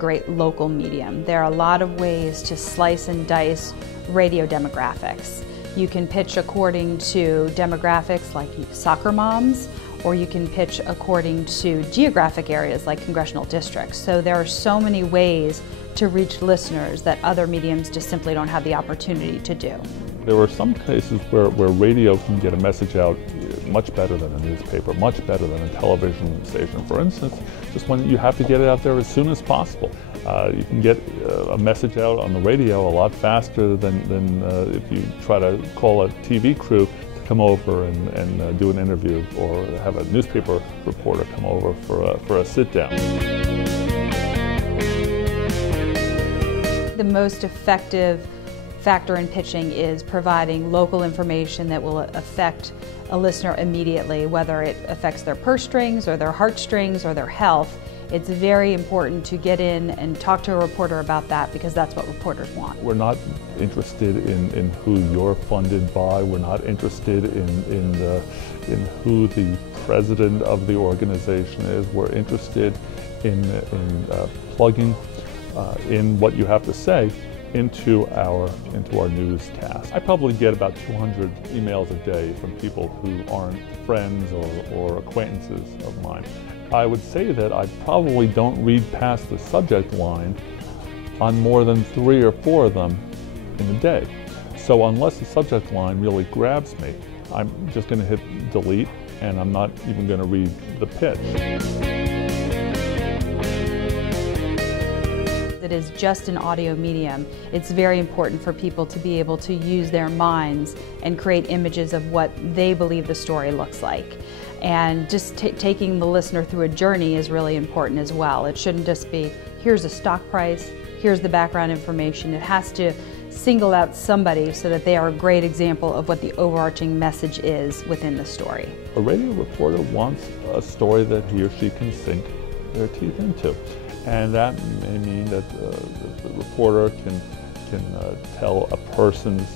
great local medium. There are a lot of ways to slice and dice radio demographics. You can pitch according to demographics like soccer moms, or you can pitch according to geographic areas like congressional districts. So there are so many ways to reach listeners that other mediums just simply don't have the opportunity to do. There are some cases where radio can get a message out much better than a newspaper, much better than a television station. For instance, just when you have to get it out there as soon as possible. You can get a message out on the radio a lot faster than if you try to call a TV crew to come over and do an interview, or have a newspaper reporter come over for a sit-down. The most effective factor in pitching is providing local information that will affect a listener immediately, whether it affects their purse strings or their heartstrings or their health. It's very important to get in and talk to a reporter about that, because that's what reporters want. We're not interested in who you're funded by. We're not interested in who the president of the organization is. We're interested in plugging in what you have to say into our newscast. I probably get about 200 emails a day from people who aren't friends or acquaintances of mine. I would say that I probably don't read past the subject line on more than 3 or 4 of them in a day. So unless the subject line really grabs me, I'm just going to hit delete, and I'm not even going to read the pitch. It is just an audio medium. It's very important for people to be able to use their minds and create images of what they believe the story looks like. And just taking the listener through a journey is really important as well. It shouldn't just be, here's a stock price, here's the background information. It has to single out somebody so that they are a great example of what the overarching message is within the story. A radio reporter wants a story that he or she can sink their teeth into. And that may mean that the reporter can tell a person's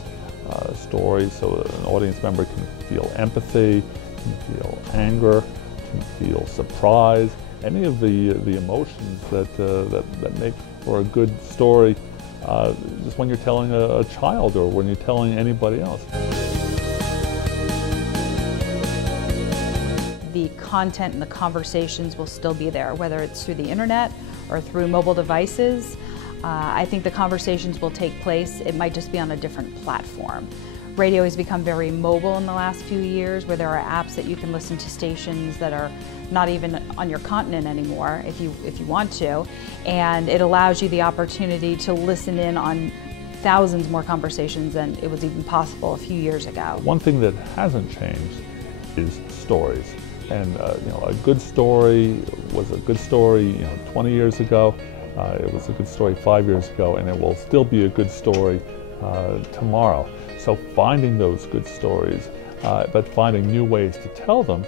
story, so that an audience member can feel empathy, can feel anger, can feel surprise, any of the emotions that make for a good story, just when you're telling a child or when you're telling anybody else. The content and the conversations will still be there, whether it's through the internet or through mobile devices. I think the conversations will take place. It might just be on a different platform. Radio has become very mobile in the last few years, where there are apps that you can listen to stations that are not even on your continent anymore if you want to, and it allows you the opportunity to listen in on thousands more conversations than it was even possible a few years ago. One thing that hasn't changed is stories. And a good story was a good story 20 years ago, it was a good story 5 years ago, and it will still be a good story tomorrow. So finding those good stories, but finding new ways to tell them,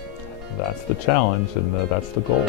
that's the challenge, and that's the goal.